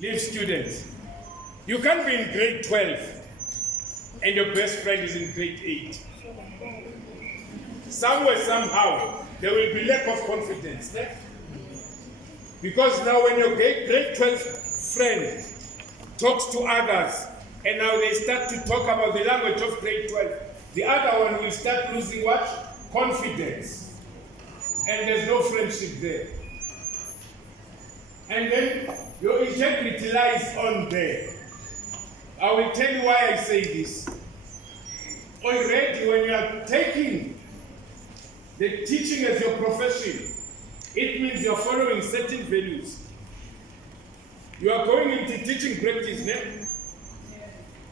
Leave students. You can't be in grade 12 and your best friend is in grade 8. Somewhere, somehow, there will be lack of confidence. Eh? Because now when your grade 12 friend talks to others, and now they start to talk about the language of grade 12, the other one will start losing what? Confidence. And there's no friendship there. And then your integrity lies on there. I will tell you why I say this. Already when you are taking the teaching as your profession, it means you are following certain values. You are going into teaching practice now.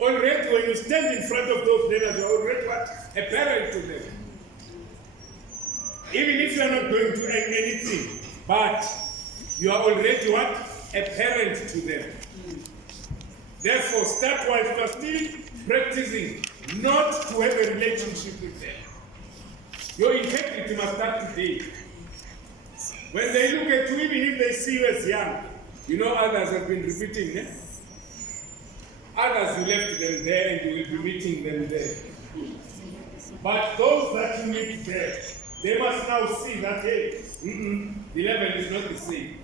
Already when you stand in front of those learners, you are already what? A parent to them. Even if you are not going to earn anything, but you are already what? A parent to them. Therefore, start while you are still practicing not to have a relationship with them. Your integrity must start today. When they look at you, even if they see you as young, you know others have been repeating, eh? Others, you left them there and you will be meeting them there. But those that you meet there, they must now see that, hey, the level is not the same.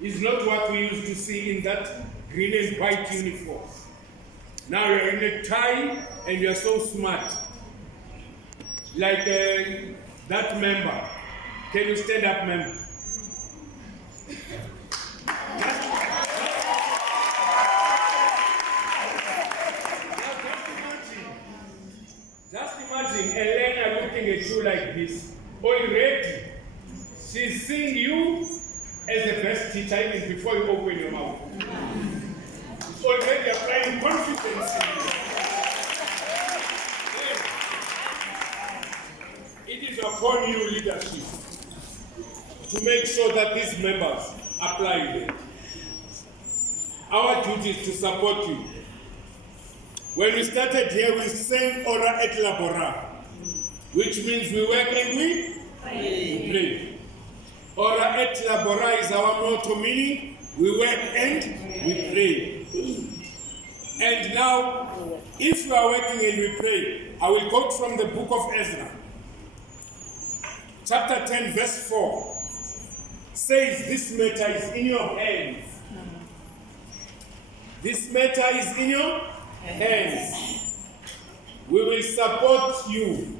It's not what we used to see in that green and white uniform. Now you're in a tie and you're so smart. Like that member. Can you stand up, member? Just imagine Elena looking at you like this. Already, she's seeing you as the best teacher even before you open your mouth. She's already applying confidence in you. It is upon you, leadership, to make sure that these members apply it. Our duty is to support you. When we started here, we sang Ora et Labora, which means we work and we play. Ora et Labora is our motto, meaning we work and we pray. And now, if you are working and we pray, I will quote from the book of Ezra. Chapter 10, verse 4 says, this matter is in your hands. This matter is in your hands. We will support you.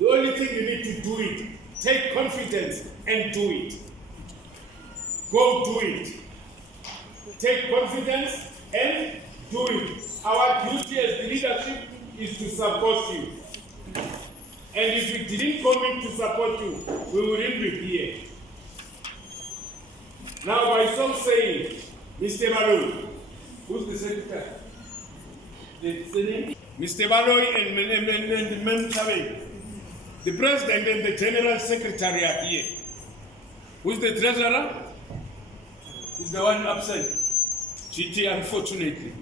The only thing you need to do it. Take confidence and do it. Go do it. Take confidence and do it. Our duty as the leadership is to support you. And if we didn't commit to support you, we wouldn't be here. Now, by so saying, Mr. Baloy, who's the secretary? Mr. Baloy and Mem Chavez, the president and the general secretary are here. Who's the treasurer? He's the one upside. GT, unfortunately.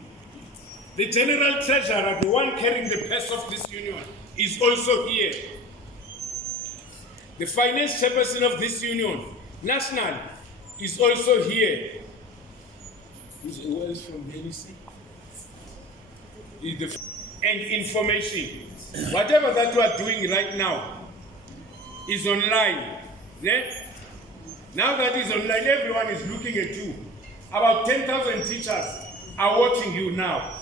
The general treasurer, the one carrying the purse of this union, is also here. The finance chairperson of this union, national, is also here. Who else from BNC? And information. Whatever that you are doing right now is online. Now that is online, everyone is looking at you. About 10,000 teachers are watching you now.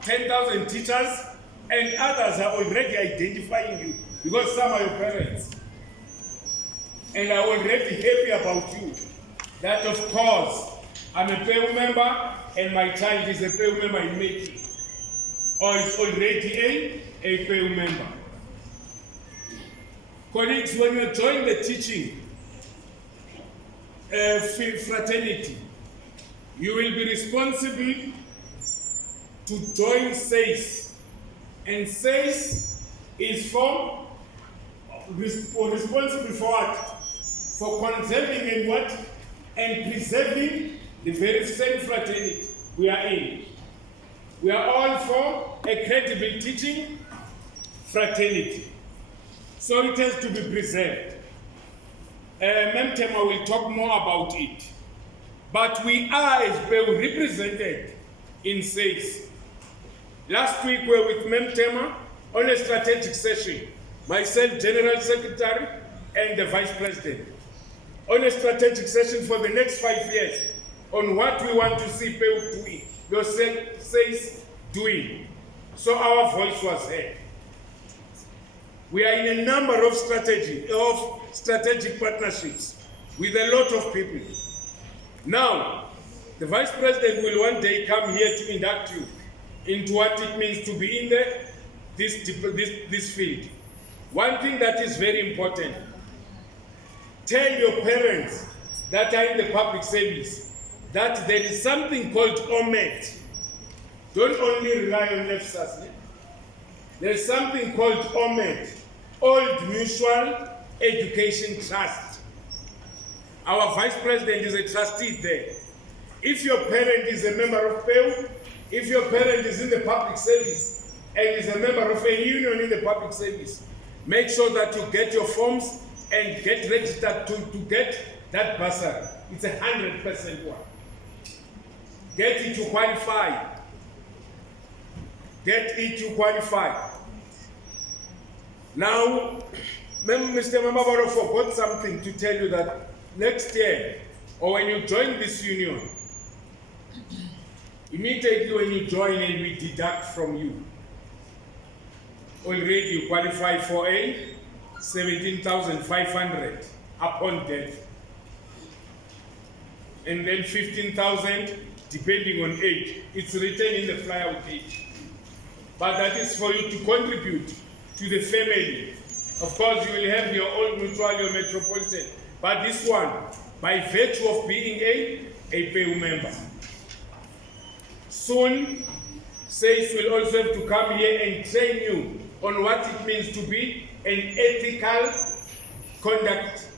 10,000 teachers and others are already identifying you because some are your parents. And are already happy about you. That of course, I'm a PEU member and my child is a PEU member in making. Or is already a PEU member. Colleagues, when you join the teaching fraternity, you will be responsible to join SACE. And SACE is responsible for what? For conserving and what? And preserving the very same fraternity we are in. We are all for a credible teaching fraternity. So it has to be preserved. Mem Tema will talk more about it. But we are, as PEU, represented in SACE. Last week we were with Memtema on a strategic session, myself, General Secretary, and the Vice President, on a strategic session for the next 5 years on what we want to see PEU doing, your SACE doing. So our voice was heard. We are in a number of strategic partnerships with a lot of people. Now, the Vice President will one day come here to induct you into what it means to be in this field. One thing that is very important, tell your parents that are in the public service that there is something called OMET. Don't only rely on NEFSAS. There's something called OMET, Old Mutual Education Trust. Our Vice President is a trustee there. If your parent is a member of PEU, if your parent is in the public service and is a member of a union in the public service, make sure that you get your forms and get registered to get that bursary. It's 100% one. Get it to qualify. Get it to qualify. Now, Mr. Mamabaro forgot something to tell you that next year, or when you join this union, immediately when you join and we deduct from you, already you qualify for a 17,500 upon death. And then 15,000 depending on age. It's written in the flyer with age. But that is for you to contribute to the family. Of course, you will have your own mutual, your metropolitan. But this one, by virtue of being a PEU member. Soon, SACE will also have to come here and train you on what it means to be an ethical conduct,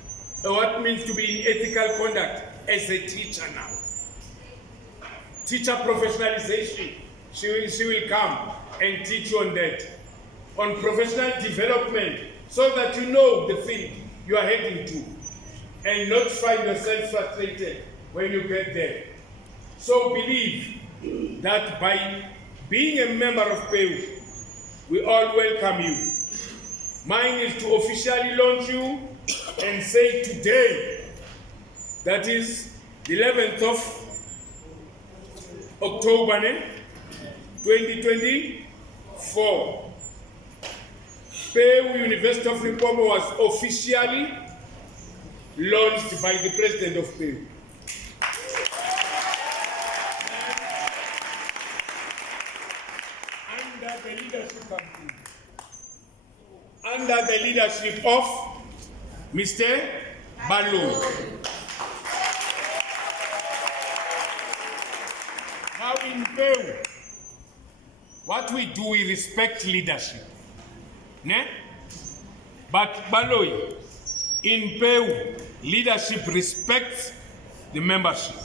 or what it means to be in ethical conduct as a teacher now. Teacher professionalization, she will come and teach you on that. On professional development, so that you know the field you are heading to and not find yourself frustrated when you get there. So believe that by being a member of PEU, we all welcome you. Mine is to officially launch you and say today, that is the 11th of October 2024. PEU University of Limpopo was officially launched by the President of PEU. Under the leadership of Mr. Balo. Now in PEU, what we do, we respect leadership. Ne? But Baloy, in PEU, leadership respects the membership.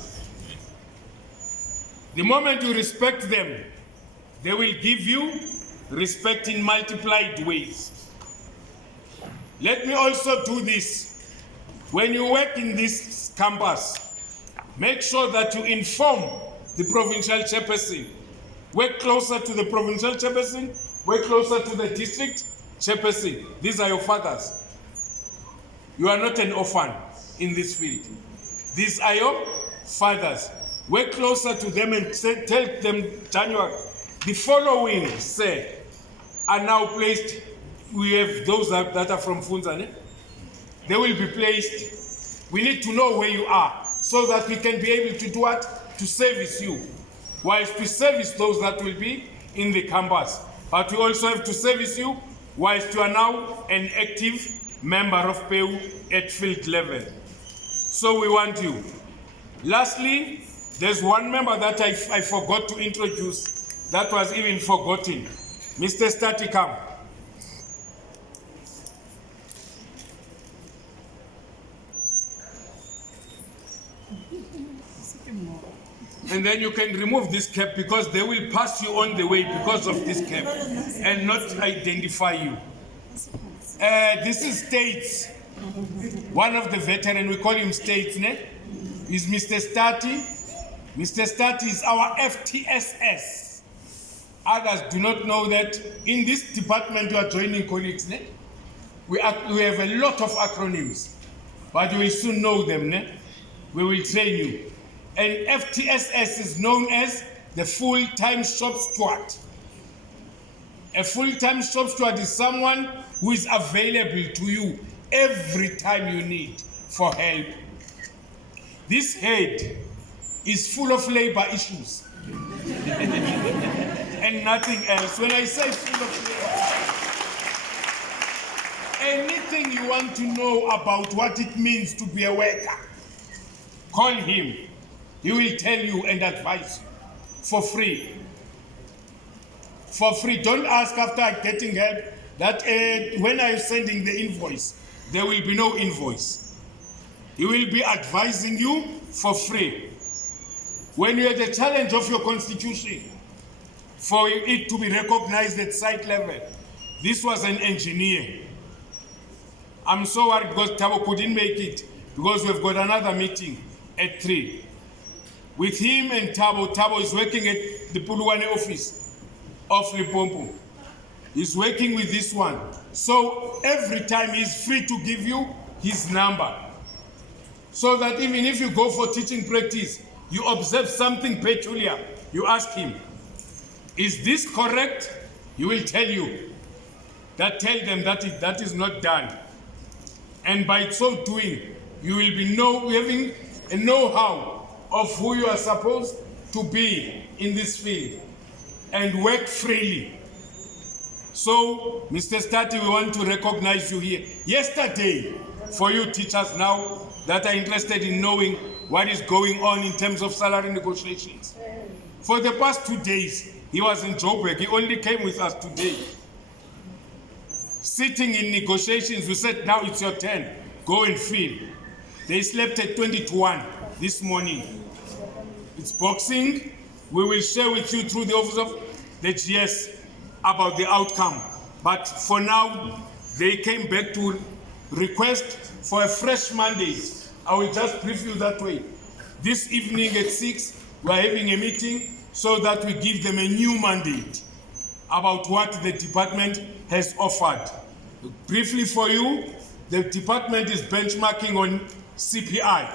The moment you respect them, they will give you respect in multiplied ways. Let me also do this. When you work in this campus, make sure that you inform the provincial chairperson. Work closer to the provincial chairperson, work closer to the district chairperson. These are your fathers. You are not an orphan in this field. These are your fathers. Work closer to them and tell them, January, the following, say, are now placed. We have those that are from Funzane. They will be placed. We need to know where you are so that we can be able to do what? To service you. Whilst we service those that will be in the campus. But we also have to service you whilst you are now an active member of PEU at field level. So we want you. Lastly, there's one member that I forgot to introduce that was even forgotten. Mr. Staticam. And then you can remove this cap because they will pass you on the way because of this cap and not identify you. This is States. One of the veterans, we call him States, ne? is Mr. Stati. Mr. Stati is our FTSS. Others do not know that in this department you are joining colleagues. Ne? We have a lot of acronyms, but you will soon know them. Ne? We will train you. And FTSS is known as the full-time shop steward. A full-time shop steward is someone who is available to you every time you need for help. This head is full of labor issues and nothing else. When I say full of labor, anything you want to know about what it means to be a worker, call him. He will tell you and advise you for free. For free. Don't ask after getting help that when I'm sending the invoice, there will be no invoice. He will be advising you for free. When you have the challenge of your constitution, for it to be recognized at site level, this was an engineer. I'm so worried because Tabo couldn't make it because we've got another meeting at 3. With him and Tabo is working at the Puluwane office of Limpopo. He's working with this one. So every time he's free to give you his number. So that even if you go for teaching practice, you observe something peculiar, you ask him, is this correct? He will tell you. Tell them that is not done. And by so doing, you will be having a know-how of who you are supposed to be in this field and work freely. So, Mr. Stati, we want to recognize you here. Yesterday, for you teachers now that are interested in knowing what is going on in terms of salary negotiations. For the past 2 days, he was in Joburg. He only came with us today. Sitting in negotiations, we said, now it's your turn. Go and fill. They slept at 20 to 1 this morning. It's boxing. We will share with you through the office of the GS about the outcome. But for now, they came back to request for a fresh mandate. I will just brief you that way. This evening at 6, we are having a meeting so that we give them a new mandate about what the department has offered. Briefly for you, the department is benchmarking on CPI.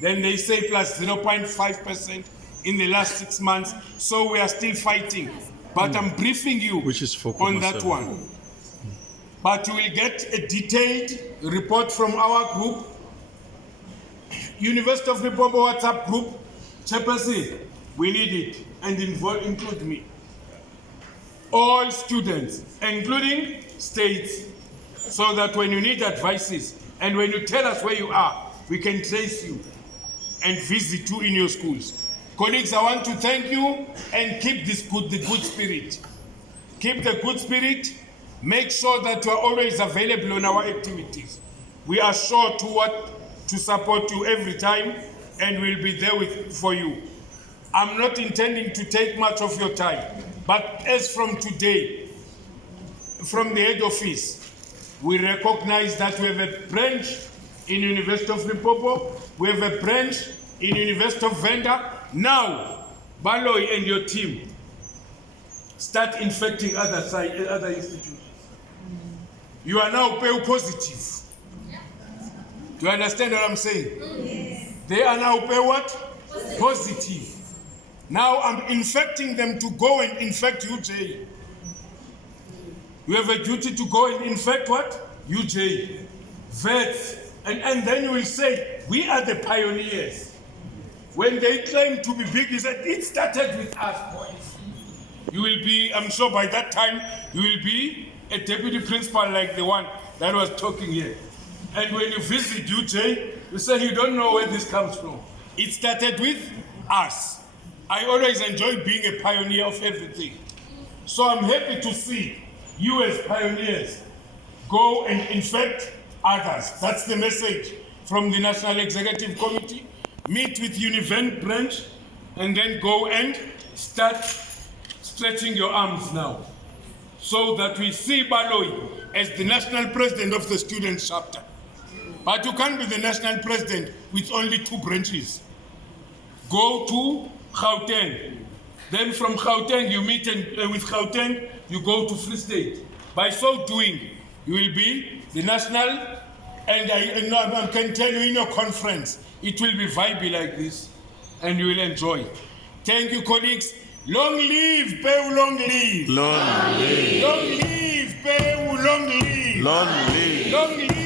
Then they say plus 0.5% in the last 6 months. So we are still fighting. But I'm briefing you on that one. But you will get a detailed report from our group, University of Limpopo WhatsApp group, chairperson. We need it and include me. All students, including states, so that when you need advices and when you tell us where you are, we can trace you and visit you in your schools. Colleagues, I want to thank you and keep the good spirit. Keep the good spirit. Make sure that you are always available on our activities. We are sure to support you every time and we'll be there for you. I'm not intending to take much of your time, but as from today, from the head office, we recognize that we have a branch in University of Limpopo, we have a branch in University of Venda. Now, Baloy and your team start infecting other institutions. You are now PEU positive. Do you understand what I'm saying? Yes. They are now PEU what? Positive. Now I'm infecting them to go and infect UJ. You have a duty to go and infect what? UJ. Vets. And then you will say, we are the pioneers. When they claim to be big, he said, it started with us, boys. You will be, I'm sure by that time, you will be a deputy principal like the one that was talking here. And when you visit UJ, you say you don't know where this comes from. It started with us. I always enjoy being a pioneer of everything. So I'm happy to see you as pioneers go and infect others. That's the message from the National Executive Committee. Meet with Univent branch and then go and start stretching your arms now, so that we see Baloy as the national president of the student chapter. But But you can't be the national president with only 2 branches. Go to Gauteng. Then from Gauteng, you meet with Gauteng, you go to Free State. By so doing, you will be the national, and I can tell you in your conference, it will be vibey like this, and you will enjoy. Thank you, colleagues. Long live PEU, long live. Long live. Long live PEU, long live. Long live. Long live.